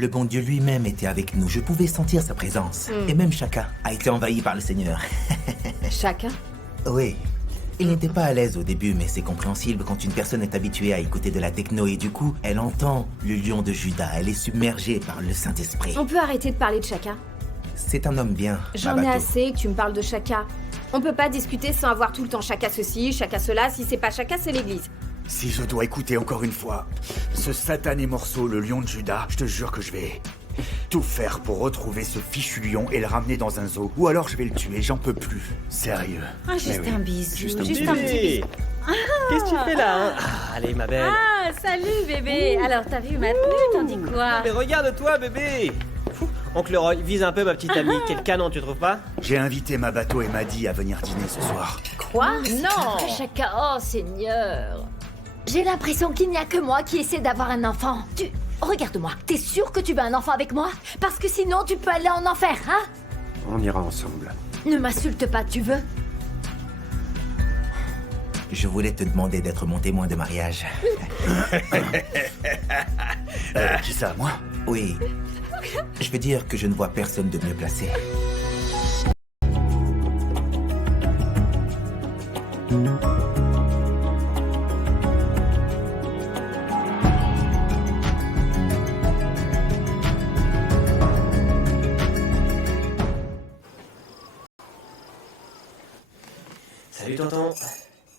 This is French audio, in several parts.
Le bon Dieu lui-même était avec nous. Je pouvais sentir sa présence. Et même Shaka a été envahi par le Seigneur. Chacun. Oui. Il n'était pas à l'aise au début, mais c'est compréhensible quand une personne est habituée à écouter de la techno et du coup, elle entend le lion de Juda. Elle est submergée par le Saint-Esprit. On peut arrêter de parler de Chaka. C'est un homme bien. J'en ai Mabato. assez que tu me parles de Chaka. On peut pas discuter sans avoir tout le temps Chaka ceci, Chaka cela. Si c'est pas Chaka, c'est l'église. Si je dois écouter encore une fois ce satané morceau, le lion de Juda, je te jure que je vais tout faire pour retrouver ce fichu lion et le ramener dans un zoo. Ou alors je vais le tuer, j'en peux plus. Sérieux. Ah, juste Mais oui. un bisou. Juste un Juste bisou. un petit bisou. Qu'est-ce que tu fais là hein Allez, ma belle. Ah, salut bébé. Alors, t'as vu ma tenue, t'en dis quoi? Mais regarde-toi, bébé. Fou. Oncle Roy, vise un peu ma petite amie. Quel canon, tu trouves pas? J'ai invité Mabato et Maddy à venir dîner ce soir. Quoi? Non Chaka, oh Seigneur. J'ai l'impression qu'il n'y a que moi qui essaie d'avoir un enfant. Regarde-moi, t'es sûr que tu veux un enfant avec moi? Parce que sinon tu peux aller en enfer, hein? On ira ensemble. Ne m'insulte pas, tu veux? Je voulais te demander d'être mon témoin de mariage. Qui ça, moi? Oui. Je veux dire que je ne vois personne de mieux placé. Salut, tonton.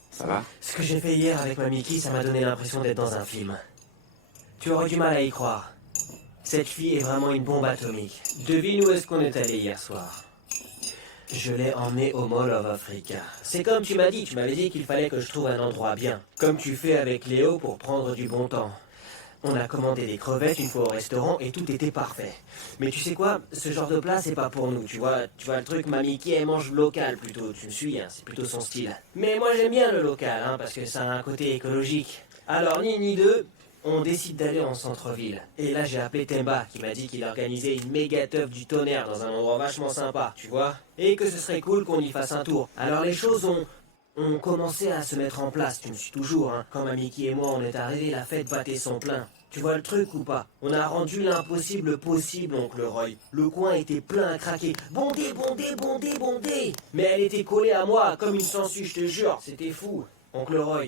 Ça va? Ce que j'ai fait hier avec ma Mickey, ça m'a donné l'impression d'être dans un film. Tu aurais du mal à y croire. Cette fille est vraiment une bombe atomique. Devine où est-ce qu'on est allé hier soir. Je l'ai emmenée au Mall of Africa. C'est comme tu m'as dit, tu m'avais dit qu'il fallait que je trouve un endroit bien. Comme tu fais avec Léo pour prendre du bon temps. On a commandé des crevettes une fois au restaurant et tout était parfait. Mais tu sais quoi, ce genre de plat c'est pas pour nous, tu vois le truc, ma Mickey elle mange local plutôt, tu me suis, hein, c'est plutôt son style. Mais moi j'aime bien le local, hein, parce que ça a un côté écologique. Alors ni une ni deux, on décide d'aller en centre-ville. Et là j'ai appelé Temba qui m'a dit qu'il organisait une méga teuf du tonnerre dans un endroit vachement sympa, tu vois. Et que ce serait cool qu'on y fasse un tour. Alors les choses ont commencé à se mettre en place, tu me suis toujours, hein. Quand ma Mickey et moi on est arrivés, la fête battait son plein. Tu vois le truc ou pas? On a rendu l'impossible possible, oncle Roy. Le coin était plein à craquer. Bondé, bondé, bondé, bondé. Mais elle était collée à moi comme une sangsue, je te jure. C'était fou, oncle Roy.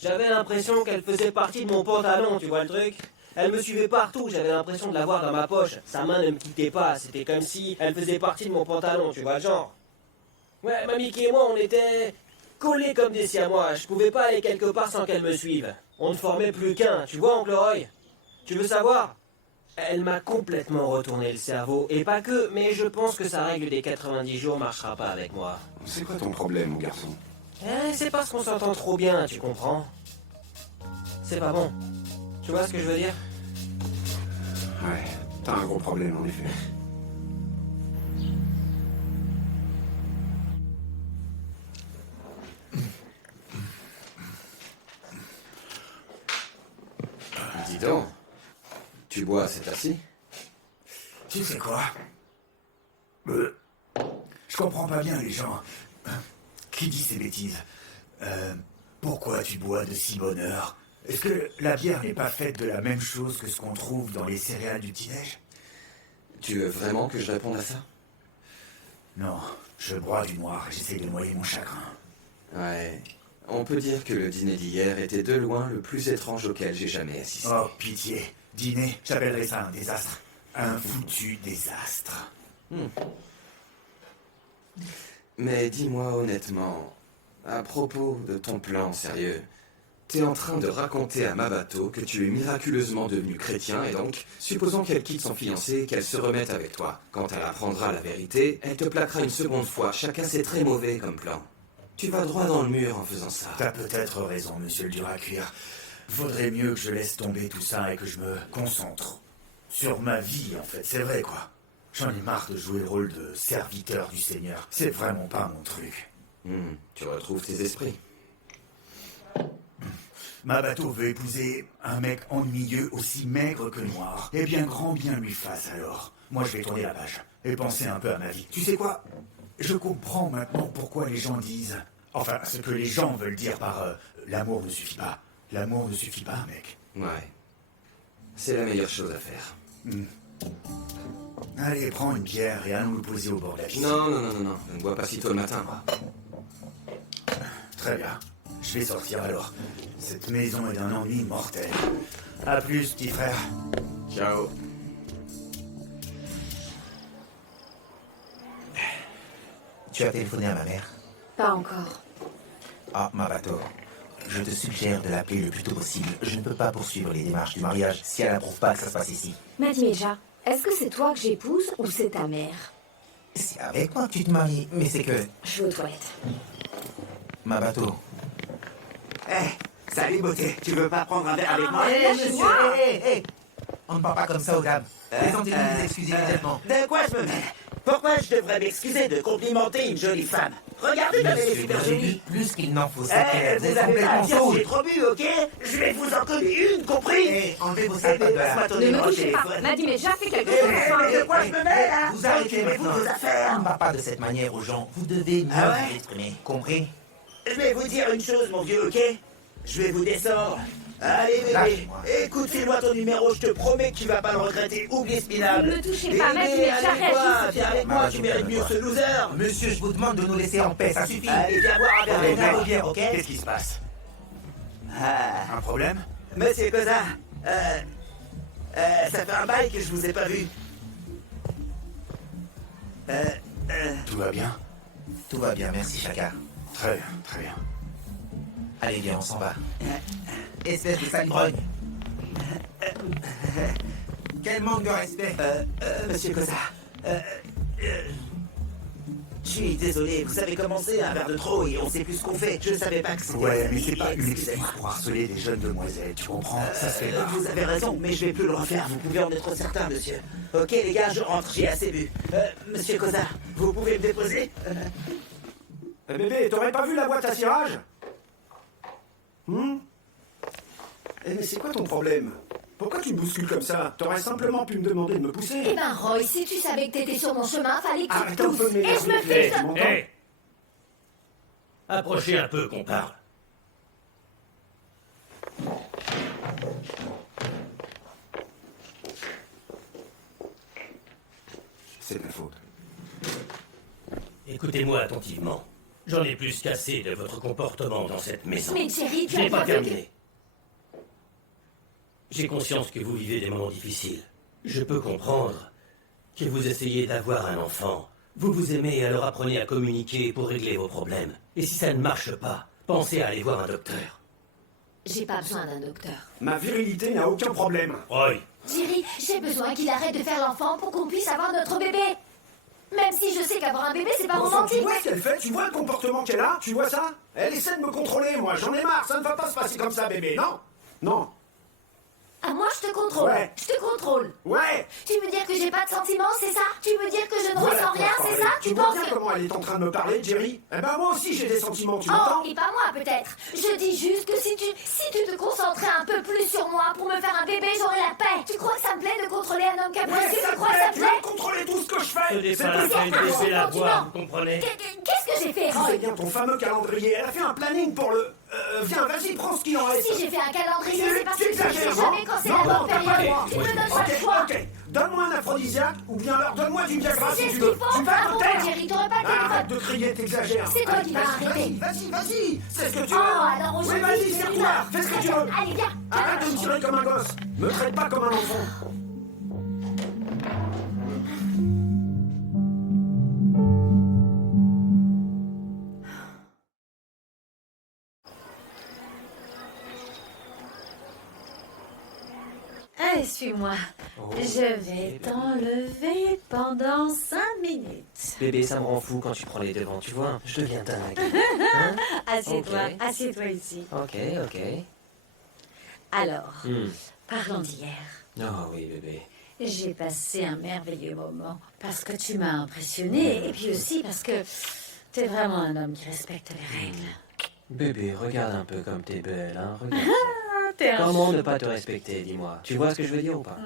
J'avais l'impression qu'elle faisait partie de mon pantalon, tu vois le truc? Elle me suivait partout, j'avais l'impression de la voir dans ma poche. Sa main ne me quittait pas, c'était comme si elle faisait partie de mon pantalon, tu vois le genre? Ouais, ma Mickey et moi, on était collés comme des siamois. Je pouvais pas aller quelque part sans qu'elle me suive. On ne formait plus qu'un, tu vois, oncle Roy? Tu veux savoir? Elle m'a complètement retourné le cerveau. Et pas que, mais je pense que sa règle des 90 jours marchera pas avec moi. C'est quoi ton problème, mon garçon? C'est parce qu'on s'entend trop bien, tu comprends? C'est pas bon. Tu vois ce que je veux dire? Ouais, t'as un gros problème, en effet. Dis donc, tu bois à cet assis? Tu sais quoi? Je comprends pas bien les gens. Qui dit ces bêtises? Pourquoi tu bois de si bonne heure? Est-ce que la bière n'est pas faite de la même chose que ce qu'on trouve dans les céréales du petit-déj? Tu veux vraiment que je réponde à ça? Non, je bois du noir et j'essaie de noyer mon chagrin. Ouais, on peut dire que le dîner d'hier était de loin le plus étrange auquel j'ai jamais assisté. Oh, pitié. Dîner, j'appellerais ça un désastre. Un foutu désastre. Mais dis-moi honnêtement, à propos de ton plan sérieux, t'es en train de raconter à Mabato que tu es miraculeusement devenu chrétien et donc, supposons qu'elle quitte son fiancé, qu'elle se remette avec toi. Quand elle apprendra la vérité, elle te plaquera une seconde fois. Chacun c'est très mauvais comme plan. Tu vas droit dans le mur en faisant ça. T'as peut-être raison, monsieur le dur à cuire. Vaudrait mieux que je laisse tomber tout ça et que je me concentre sur ma vie, en fait. C'est vrai, quoi. J'en ai marre de jouer le rôle de serviteur du Seigneur. C'est vraiment pas mon truc. Tu retrouves tes esprits. Mabato veut épouser un mec ennuyeux aussi maigre que noir. Eh bien, grand bien lui fasse alors. Moi, je vais tourner la page et penser un peu à ma vie. Tu sais quoi? Je comprends maintenant pourquoi les gens disent... Enfin, ce que les gens veulent dire par l'amour ne suffit pas. L'amour ne suffit pas, mec. Ouais. C'est la meilleure chose à faire. Allez, prends une bière et allons nous poser au bord de la piscine. Non. Je ne bois pas si tôt le matin, moi. Très bien. Je vais sortir alors. Cette maison est d'un ennui mortel. À plus, petit frère. Ciao. Tu as téléphoné à ma mère? Pas encore. Ah, ma bateau. Je te suggère de l'appeler le plus tôt possible. Je ne peux pas poursuivre les démarches du mariage si elle n'approuve pas que ça se passe ici. Madmeja, est-ce que c'est toi que j'épouse ou c'est ta mère? C'est avec moi que tu te maries, mais c'est que... Je vais aux toilettes. Ma bateau. Salut, beauté. Tu veux pas prendre un verre avec moi? On ne parle pas comme ça aux dames. Présentez-nous vous excuser immédiatement. De quoi je me mêle? Pourquoi je devrais m'excuser de complimenter une jolie femme? Regardez comme elle est super jolie. Plus qu'il n'en faut, c'est clair. Vous Vous êtes avez pas à complètement dire que j'ai saoul. trop bu, ok? Je vais vous en coller une, compris? Enlevez vos Eh sacs bien, de là. passe-moi ton Ne me numéro de touchez pas. téléphone. Madmeja, fais quelque Eh, chose enfin. de quoi je me mêle, hein? Vous arrêtez Occupez-vous de maintenant. vos affaires. On ne parle pas de cette manière aux gens. Vous devez mieux Ah ouais vous exprimer. Compris? Je vais vous dire une chose, mon vieux, ok? Je vais vous descendre. Allez, bébé, Lâche-moi. écoute, file-moi ton numéro, je te promets que tu vas pas le regretter. Oublie ce minable. Ne me touchez pas, Bébé, Mathieu, allez, j'arrête, quoi, je- viens avec moi, tu mérites mieux que ce loser. Monsieur, je vous demande de nous laisser en paix. Ça suffit. Allez, viens boire un verre Allez, avec moi. viens, bière, ok? Qu'est-ce qui se passe? Ah, Un problème? monsieur Koza, ça fait un bail que je vous ai pas vu. Tout va bien? Tout va bien, merci, Chaka. Très bien, très bien. Allez, viens, on s'en va. Espèce de sale grogne. Quel manque de respect. Monsieur Koza, je suis désolé, vous avez commencé un verre de trop et on sait plus ce qu'on fait. Je savais pas que c'était... Ouais, mais c'est pas une Excusez-moi. excuse pour harceler des jeunes demoiselles, tu comprends? Ça se fait pas. Vous avez raison, mais je vais plus le refaire, vous pouvez en être certain, monsieur. Ok, les gars, je rentre, j'ai assez bu. Monsieur Koza, vous pouvez me déposer? Bébé, t'aurais pas vu la boîte à cirage? Mais c'est quoi ton problème? Pourquoi tu me bouscules comme ça? T'aurais simplement pu me demander de me Eh pousser. ben, Roy, si tu savais que t'étais sur mon chemin, fallait que tu Arrête te un peu pousses. de Et je me m'énerver, fiche. tu m'entends? Hé Approchez un peu qu'on parle. C'est ta faute. Écoutez-moi attentivement. J'en ai plus qu'assez de votre comportement dans cette maison. Mais Jerry, tu Je n'ai as pas bien vu que... terminé. J'ai conscience que vous vivez des moments difficiles. Je peux comprendre que vous essayez d'avoir un enfant. Vous vous aimez et alors apprenez à communiquer pour régler vos problèmes. Et si ça ne marche pas, pensez à aller voir un docteur. J'ai pas besoin d'un docteur. Ma virilité n'a aucun problème. Roy, Jerry, j'ai besoin qu'il arrête de faire l'enfant pour qu'on puisse avoir notre bébé. Même si je sais qu'avoir un bébé, c'est pas Bon sang, tu romantique. vois ce qu'elle fait? Tu vois le comportement qu'elle a? Tu vois ça? Elle essaie de me contrôler, moi. J'en ai marre. Ça ne va pas se passer comme ça, bébé. Non? Non. Ah, moi, je te contrôle. Ouais. Je te contrôle. Ouais. Tu veux dire que j'ai pas de sentiments, c'est ça? Tu veux dire que je ne Voilà ressens quoi, rien, parler. c'est ça? Tu Tu vois penses bien que... comment elle est en train de me parler, Jerry? Eh ben moi aussi j'ai des sentiments, tu Oh, m'entends? et pas moi peut-être. Je dis juste que si tu te concentrais un peu plus sur moi pour me faire un bébé, j'aurais la paix. Tu crois que ça me plaît de contrôler un homme capricieux? ça Tu te crois que ça plaît? me Tu veux plaît? me contrôler tout ce que je ce fais? n'est C'est pas la pas peine de laisser la sentiment. voix, vous comprenez? Qu'est-ce que j'ai fait, Tu Roy? sais bien ton fameux calendrier. Elle a fait un planning pour le... viens, vas-y, prends ce qu'il en reste. Si j'ai fait un calendrier, c'est parce Tu que je sais exagères, non? jamais quand c'est Non, la non, bonne t'as pas période. le Tu me droit. donnes pas le choix. Ok, donne-moi un aphrodisiaque ou bien alors donne-moi du Viagra Si si c'est tu ce veux. qu'il faut, Tu vas un te bon taire. Jerry, t'aurais pas le Arrête téléphone. de crier, t'exagères. C'est toi Allez, qui vas vas-y, arrêter. Vas-y, c'est ce que tu Oh, veux. alors Oui, aujourd'hui, vas-y, c'est tire-toi, là. fais ce que Très tu bien. veux. Allez, viens. Arrête de me tirer comme un gosse. Me traite pas comme un enfant. Allez, suis-moi. Je vais t'enlever pendant 5 minutes. Bébé, ça me rend fou quand tu prends les devants, tu vois. Je deviens dingue. Assieds-toi, Ok. assieds-toi ici. Ok, ok. Alors, Hmm. parlons d'hier. Oh oui, bébé. J'ai passé un merveilleux moment parce que tu m'as impressionné et puis aussi parce que t'es vraiment un homme qui respecte les règles. Bébé, regarde un peu comme t'es belle, hein. Regarde ça. T'es un Comment ne pas te respecter, dis-moi? Tu vois ce que je veux dire ou pas?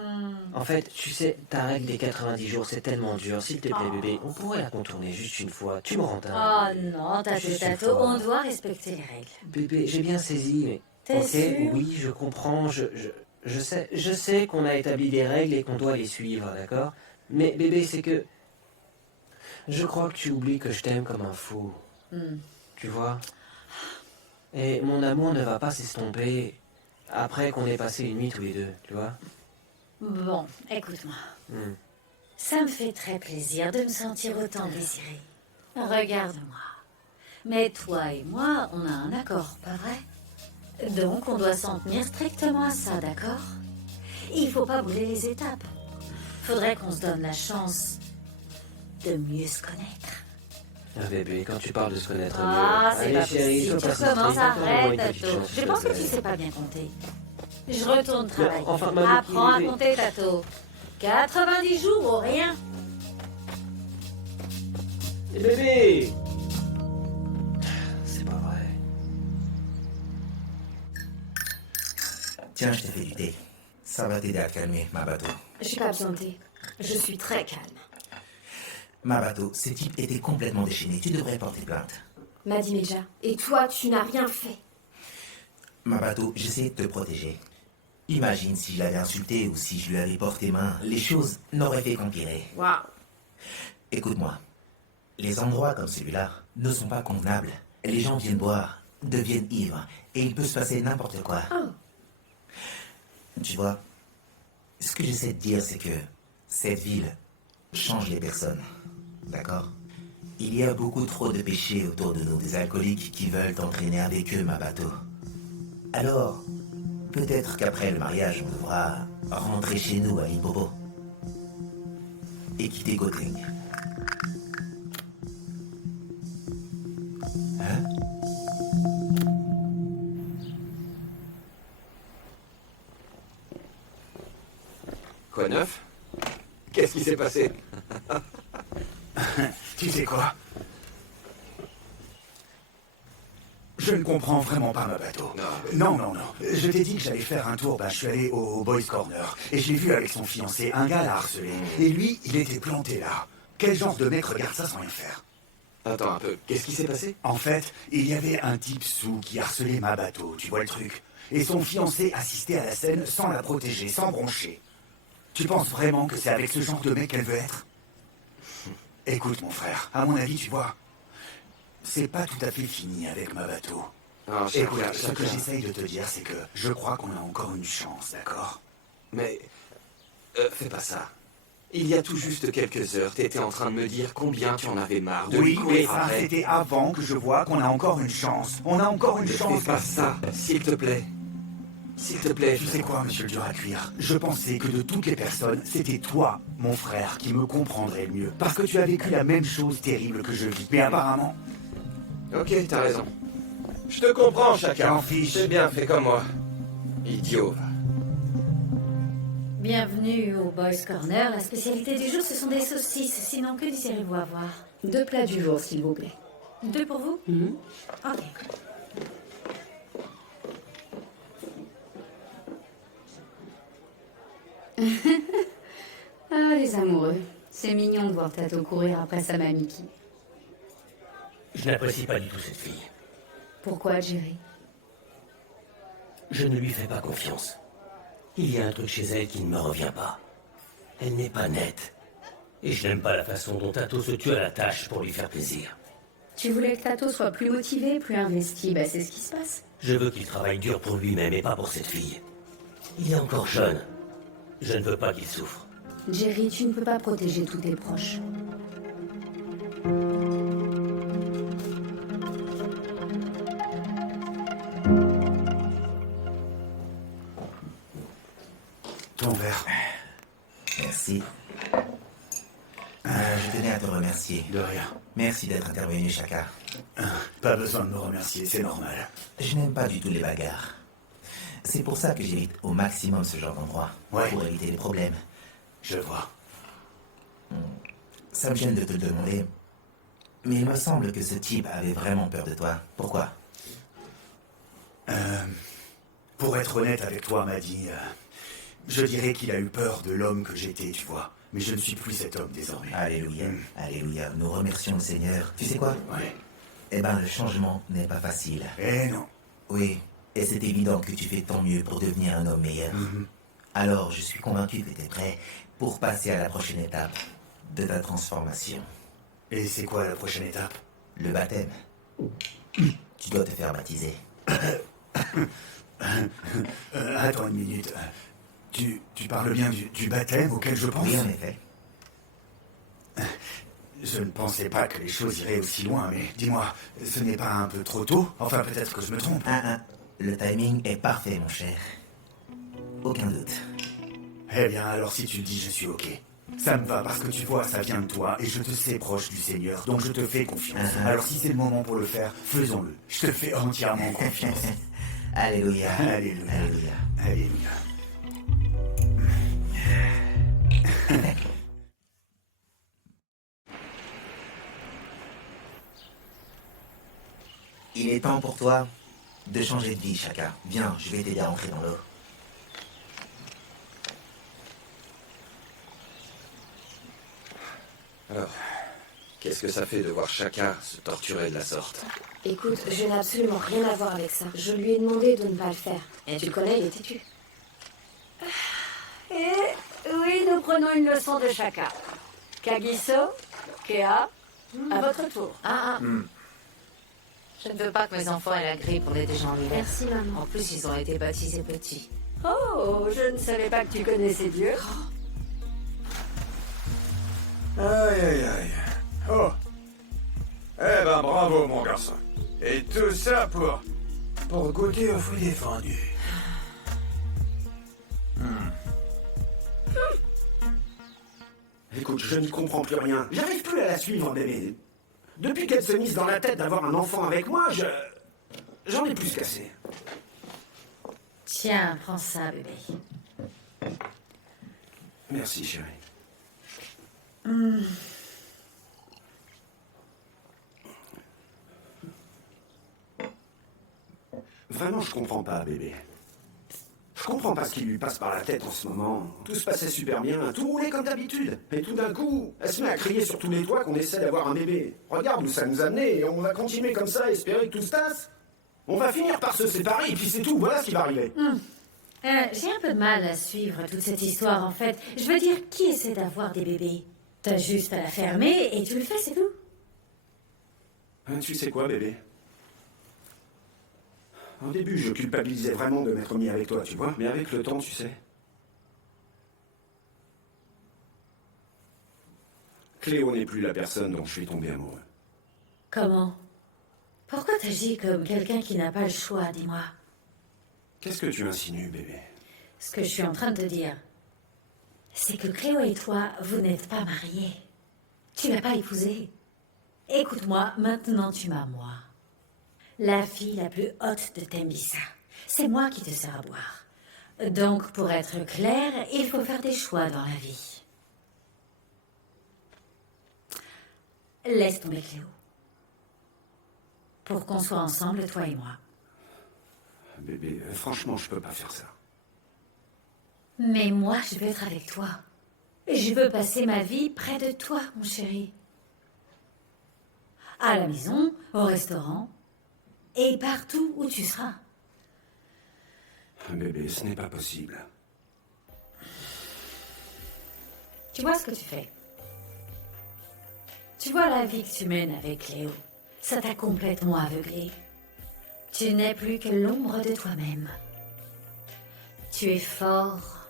En fait, tu sais, ta règle des 90 jours, c'est tellement dur. S'il te plaît, bébé, on pourrait la contourner juste une fois. Tu me rends dingue. Oh non, Je suis tato, fort. on doit respecter les règles. Bébé, j'ai bien saisi, mais... T'es Ok, sûr? oui, je comprends, Je sais qu'on a établi des règles et qu'on doit les suivre, d'accord? Mais bébé, c'est que... Je crois que tu oublies que je t'aime comme un fou. Tu vois? Et mon amour ne va pas s'estomper après qu'on ait passé une nuit tous les deux, tu vois? Bon, écoute-moi. Ça me fait très plaisir de me sentir autant désirée. Regarde-moi. Mais toi et moi, on a un accord, pas vrai? Donc, on doit s'en tenir strictement à ça, d'accord? Il faut pas brûler les étapes. Faudrait qu'on se donne la chance de mieux se connaître. Ah bébé, quand tu parles de se connaître Ah, mieux... c'est Allez, pas chérie, possible. sois Tu pas recommences, stricte, donne-moi arrête, une petite Tato. chance, Je s'il te pense que plaît. tu sais pas bien compter. Je retourne travailler. enfin, ma Apprends à bébé. compter, Tato. 90 jours ou rien. Et bébé! C'est pas vrai. Tiens, je t'ai fait du thé. Ça va t'aider à te calmer, Mabato. J'ai pas besoin de thé. Je suis très calme. Mabato, ce type était complètement déchaîné. Tu devrais porter plainte. Madi Medja. Et toi, tu n'as rien fait. Mabato, j'essaie de te protéger. Imagine si je l'avais insulté ou si je lui avais porté main. Les choses n'auraient fait qu'empirer. Waouh. Écoute-moi. Les endroits comme celui-là ne sont pas convenables. Les gens viennent boire, deviennent ivres, et il peut se passer n'importe quoi. Tu vois, ce que j'essaie de dire, c'est que cette ville change les personnes. D'accord? Il y a beaucoup trop de péchés autour de nous, des alcooliques qui veulent t'entraîner avec eux, Mabato. Alors, peut-être qu'après le mariage, on devra rentrer chez nous à Limpopo et quitter Gotling. Hein? Quoi de neuf? Qu'est-ce qui s'est passé? Tu sais quoi? Je ne comprends vraiment pas Mabato. Non. Je t'ai dit que j'allais faire un tour. Je suis allé au Boys Corner. Et je l'ai vu avec son fiancé. Un gars l'a harcelé. Et lui, il était planté là. Quel genre de mec regarde ça sans rien faire? Attends un peu, qu'est-ce qui s'est passé? En fait, il y avait un type sous qui harcelait Mabato, tu vois le truc. Et son fiancé assistait à la scène sans la protéger, sans broncher. Tu penses vraiment que c'est avec ce genre de mec qu'elle veut être? Écoute mon frère, à mon avis, tu vois, c'est pas tout à fait fini avec Mabato. Ah, Écoute, chacun, ce que chacun. j'essaye de te dire, c'est que je crois qu'on a encore une chance, d'accord? Mais... fais pas ça. Il y a tout juste quelques heures, t'étais en train de me dire combien tu en avais marre de lui Oui, mais courir ça, après. c'était avant que je vois qu'on a encore une chance. On a encore une Ne chance. fais pas ça, s'il te plaît. S'il te plaît. Tu sais quoi, monsieur le dur à cuire? Je pensais que de toutes les personnes, c'était toi, mon frère, qui me comprendrait le mieux. Parce que tu as vécu la même chose terrible que je vis. Mais apparemment... Ok, t'as raison. Je te comprends, chacun. T'en fiche. C'est bien, fais comme moi. Idiot. Bienvenue au Boys Corner. La spécialité du jour, ce sont des saucisses. Sinon, que désirez-vous avoir? 2 plats du jour, s'il vous plaît. 2 pour vous? Ok. Ah, les amoureux. C'est mignon de voir Tato courir après sa mamie Miki. Je n'apprécie pas du tout cette fille. Pourquoi, Jerry? Je ne lui fais pas confiance. Il y a un truc chez elle qui ne me revient pas. Elle n'est pas nette. Et je n'aime pas la façon dont Tato se tue à la tâche pour lui faire plaisir. Tu voulais que Tato soit plus motivé, plus investi. Bah, c'est ce qui se passe. Je veux qu'il travaille dur pour lui-même et pas pour cette fille. Il est encore jeune. Je ne veux pas qu'il souffre. Jerry, tu ne peux pas protéger tous tes proches. Ton verre. Merci. Je tenais à te remercier. De rien. Merci d'être intervenu, Chaka. Pas besoin de me remercier, c'est normal. Je n'aime pas du tout les bagarres. C'est pour ça que j'évite au maximum ce genre d'endroit. Ouais. Pour éviter les problèmes. Je vois. Ça me gêne de te le demander. Mais il me semble que ce type avait vraiment peur de toi. Pourquoi? Pour être honnête avec toi, Maddy, je dirais qu'il a eu peur de l'homme que j'étais, tu vois. Mais je ne suis plus cet homme désormais. Alléluia. Alléluia. Nous remercions le Seigneur. Tu sais quoi? Ouais. Eh ben, le changement n'est pas facile. Eh non. Oui, Et c'est évident que tu fais de ton mieux pour devenir un homme meilleur. Alors, je suis convaincu que tu es prêt pour passer à la prochaine étape de ta transformation. Et c'est quoi la prochaine étape? Le baptême. Tu dois te faire baptiser. Attends une minute. Tu parles bien du baptême auquel je pense? Oui, en effet. Je ne pensais pas que les choses iraient aussi loin, mais dis-moi, ce n'est pas un peu trop tôt? Enfin, peut-être que je me trompe. Le timing est parfait, mon cher. Aucun doute. Eh bien, alors si tu le dis, je suis ok. Ça me va, parce que tu vois, ça vient de toi, et je te sais proche du Seigneur, donc je te fais confiance. Alors si c'est le moment pour le faire, faisons-le. Je te fais entièrement confiance. Alléluia. Alléluia. Alléluia. Alléluia. Il est temps pour toi de changer de vie, Shaka. Viens, je vais t'aider à entrer dans l'eau. Alors, qu'est-ce que ça fait de voir chacun se torturer de la sorte? Écoute, je n'ai absolument rien à voir avec ça. Je lui ai demandé de ne pas le faire. Et tu le connais, il est têtu. Et oui, nous prenons une leçon de chacun. Kagiso, Kea, à votre tour. Je ne veux pas que mes enfants aient la grippe, on est déjà en hiver. Merci, maman. En plus, ils ont été baptisés petits. Oh, je ne savais pas que tu connaissais Dieu. Aïe, aïe, aïe. Oh. Eh ben, bravo, mon garçon. Et tout ça pour goûter aux fruits défendus. Écoute, je ne comprends plus rien. J'arrive plus à la suivre, bébé. Depuis qu'elle se mise dans la tête d'avoir un enfant avec moi, j'en ai plus qu'assez. Tiens, prends ça, bébé. Merci, chérie. Vraiment, je comprends pas, bébé. Je comprends pas ce qui lui passe par la tête en ce moment. Tout se passait super bien, tout roulait comme d'habitude. Et tout d'un coup, elle se met à crier sur tous les toits qu'on essaie d'avoir un bébé. Regarde où ça nous a menés, et on va continuer comme ça, espérer que tout se tasse. On va finir par se séparer, et puis c'est tout, voilà ce qui va arriver. J'ai un peu de mal à suivre toute cette histoire, en fait. Je veux dire, qui essaie d'avoir des bébés? T'as juste à la fermer et tu le fais, c'est tout. Tu sais quoi, bébé? Au début, je culpabilisais vraiment de m'être mis avec toi, tu vois. Mais avec le temps, tu sais. Cléo n'est plus la personne dont je suis tombé amoureux. Comment? Pourquoi t'agis comme quelqu'un qui n'a pas le choix, dis-moi? Qu'est-ce que tu insinues, bébé? Ce que je suis en train de te dire, c'est que Cléo et toi, vous n'êtes pas mariés. Tu l'as pas épousée. Écoute-moi, maintenant tu m'as moi. La fille la plus haute de Tembissa. C'est moi qui te sers à boire. Donc, pour être clair, il faut faire des choix dans la vie. Laisse tomber Cléo. Pour qu'on soit ensemble, toi et moi. Bébé, franchement, je peux pas faire ça. Mais moi, je veux être avec toi. Je veux passer ma vie près de toi, mon chéri. À la maison, au restaurant, et partout où tu seras. Bébé, ce n'est pas possible. Tu vois ce que tu fais? Tu vois la vie que tu mènes avec Cléo? Ça t'a complètement aveuglé. Tu n'es plus que l'ombre de toi-même. Tu es fort,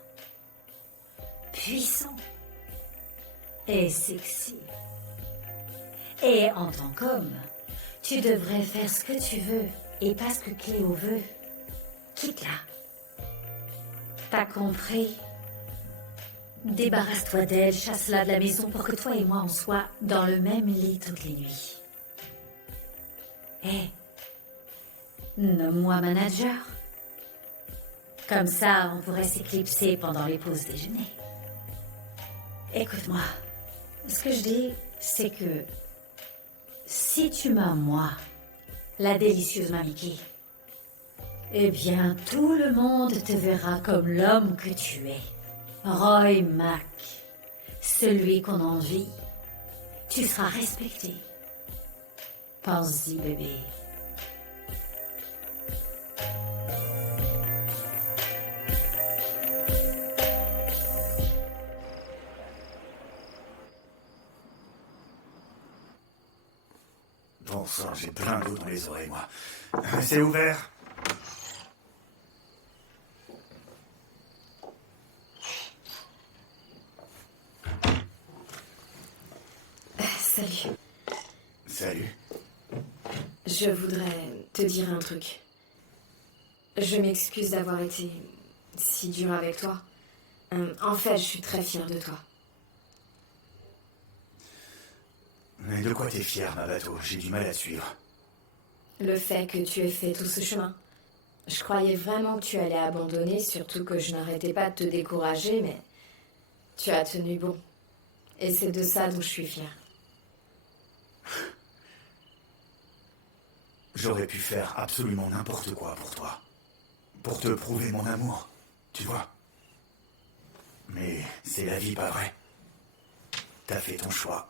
puissant et sexy. Et en tant qu'homme, tu devrais faire ce que tu veux et pas ce que Cléo veut. Quitte-la. T'as compris? Débarrasse-toi d'elle, chasse-la de la maison pour que toi et moi on soit dans le même lit toutes les nuits. Hé, nomme-moi manager. Comme ça, on pourrait s'éclipser pendant les pauses déjeuner. Écoute-moi, ce que je dis, c'est que si tu m'as moi, la délicieuse Mamiki, eh bien, tout le monde te verra comme l'homme que tu es. Roy Mac, celui qu'on envie. Tu seras respecté. Pense-y, bébé. Bon sang, j'ai plein d'eau dans les oreilles, moi. C'est ouvert? Salut. Salut. Je voudrais te dire un truc. Je m'excuse d'avoir été si dure avec toi. En fait, je suis très fière de toi. Mais de quoi t'es fier, Mabato? J'ai du mal à suivre. Le fait que tu aies fait tout ce chemin. Je croyais vraiment que tu allais abandonner, surtout que je n'arrêtais pas de te décourager, mais tu as tenu bon. Et c'est de ça dont je suis fière. J'aurais pu faire absolument n'importe quoi pour toi. Pour te prouver mon amour, tu vois. Mais c'est la vie, pas vrai? T'as fait ton choix.